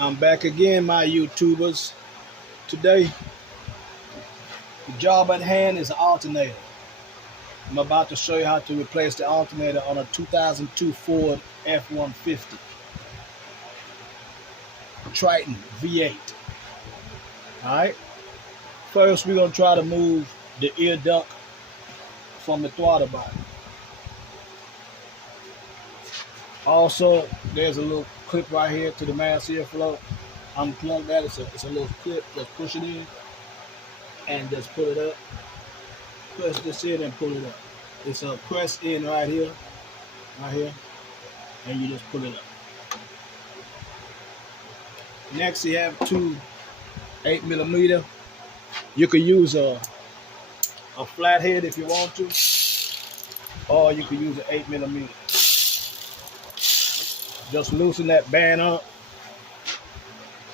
I'm back again, my YouTubers. Today, the job at hand is an alternator. I'm about to show you how to replace the alternator on a 2002 Ford F-150 Triton V8. Alright, first we're going to try to move the ear duct from the throttle body. Also, there's a little clip right here to the mass airflow. Unplug that, it's a little clip, just push it in and just pull it up. Press this in and pull it up. It's a press in right here, and you just pull it up. Next, you have two 8mm. You could use a flathead if you want to, or you could use an 8mm. Just loosen that band up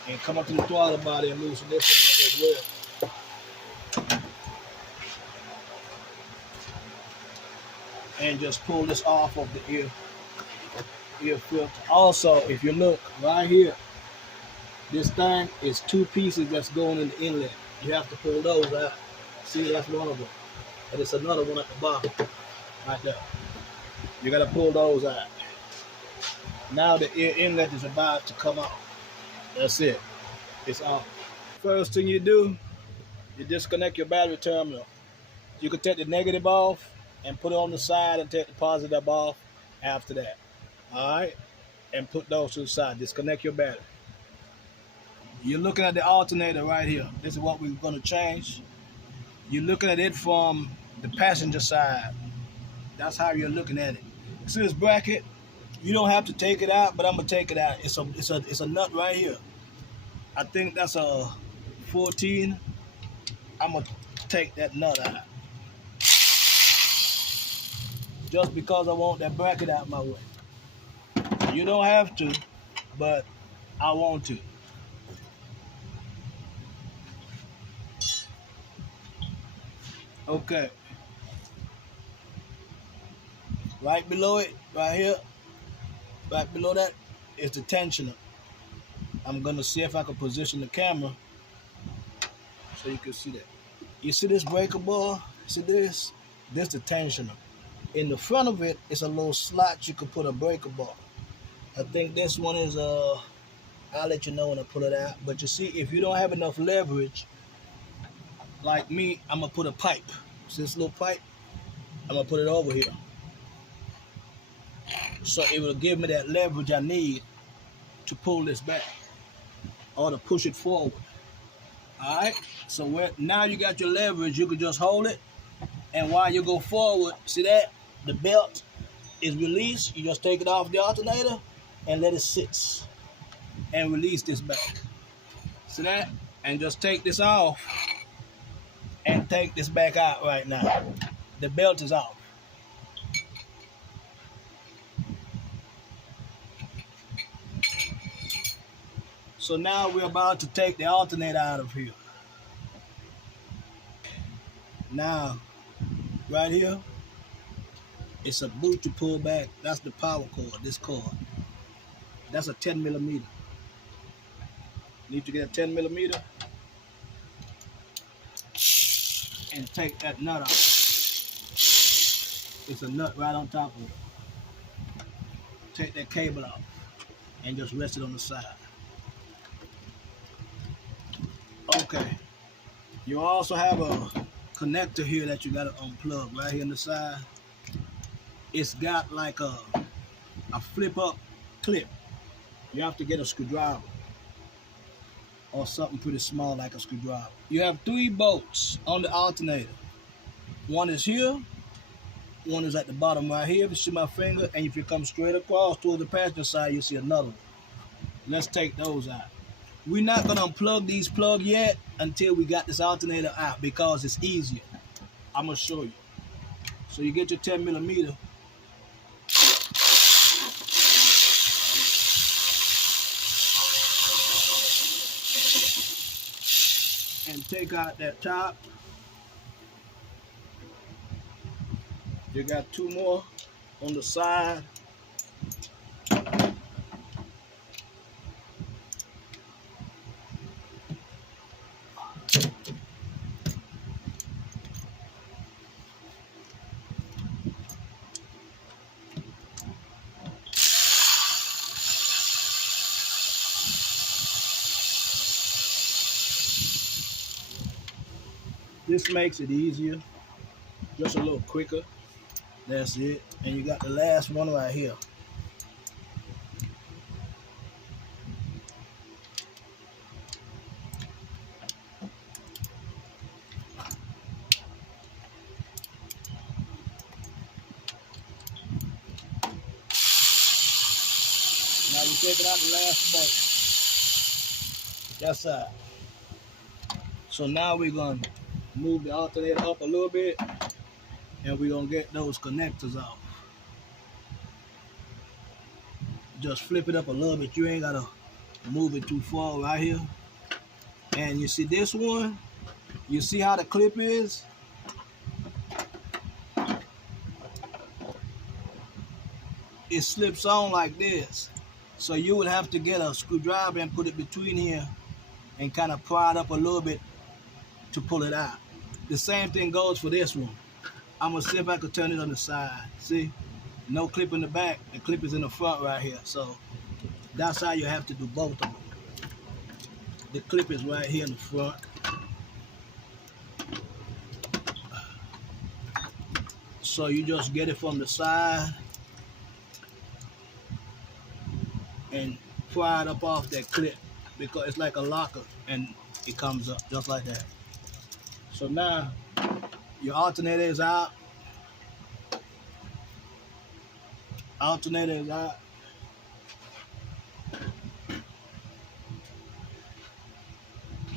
and come up to the throttle body and loosen this one up as well. And just pull this off of the ear filter. Also, if you look right here, this thing is two pieces that's going in the inlet. You have to pull those out. See, that's one of them. And it's another one at the bottom, right there. You gotta pull those out. Now the ear inlet is about to come out. That's it. It's off. First thing you do, you disconnect your battery terminal. You can take the negative off and put it on the side and take the positive off after that. Alright? And put those to the side. Disconnect your battery. You're looking at the alternator right here. This is what we're going to change. You're looking at it from the passenger side. That's how you're looking at it. See this bracket? You don't have to take it out, but I'm gonna take it out. It's a nut right here. I think that's a 14. I'm gonna take that nut out. Just because I want that bracket out my way. You don't have to, but I want to. Okay. Right below it, right here, right below that is the tensioner. I'm gonna see if I can position the camera so you can see that. You see this breaker bar? See this? This is the tensioner. In the front of it is a little slot you could put a breaker bar. I think this one is I'll let you know when I pull it out. But you see, if you don't have enough leverage, like me, I'm gonna put a pipe. See this little pipe? I'm gonna put it over here. So it will give me that leverage I need to pull this back or to push it forward. All right, so now you got your leverage, you can just hold it, and while you go forward, see that? The belt is released. You just take it off the alternator and let it sit and release this back. See that? And just take this off and take this back out right now. The belt is off. So now we're about to take the alternator out of here. Now, right here, it's a boot to pull back. That's the power cord, this cord. That's a 10mm. Need to get a 10mm and take that nut out. It's a nut right on top of it. Take that cable out and just rest it on the side. Okay, you also have a connector here that you gotta unplug right here on the side. It's got like a flip up clip. You have to get a screwdriver or something pretty small like a screwdriver. You have 3 bolts on the alternator. One is here, one is at the bottom right here if you see my finger, and if you come straight across toward the passenger side, you see another one. Let's take those out. We're not gonna unplug these plugs yet until we got this alternator out because it's easier. I'm gonna show you. So you get your 10mm. And take out that top. You got 2 more on the side. This makes it easier, just a little quicker. That's it. And you got the last one right here. Now you're taking out the last bolt. That's that. So now we're gonna move the alternator up a little bit, and we're gonna get those connectors off. Just flip it up a little bit. You ain't gotta move it too far right here. And you see this one? You see how the clip is? It slips on like this. So you would have to get a screwdriver and put it between here and kind of pry it up a little bit to pull it out. The same thing goes for this one. I'm gonna see if I can turn it on the side. See? No clip in the back, the clip is in the front right here. So that's how you have to do both of them. The clip is right here in the front. So you just get it from the side and pry it up off that clip because it's like a locker and it comes up just like that. So now your alternator is out. Alternator is out.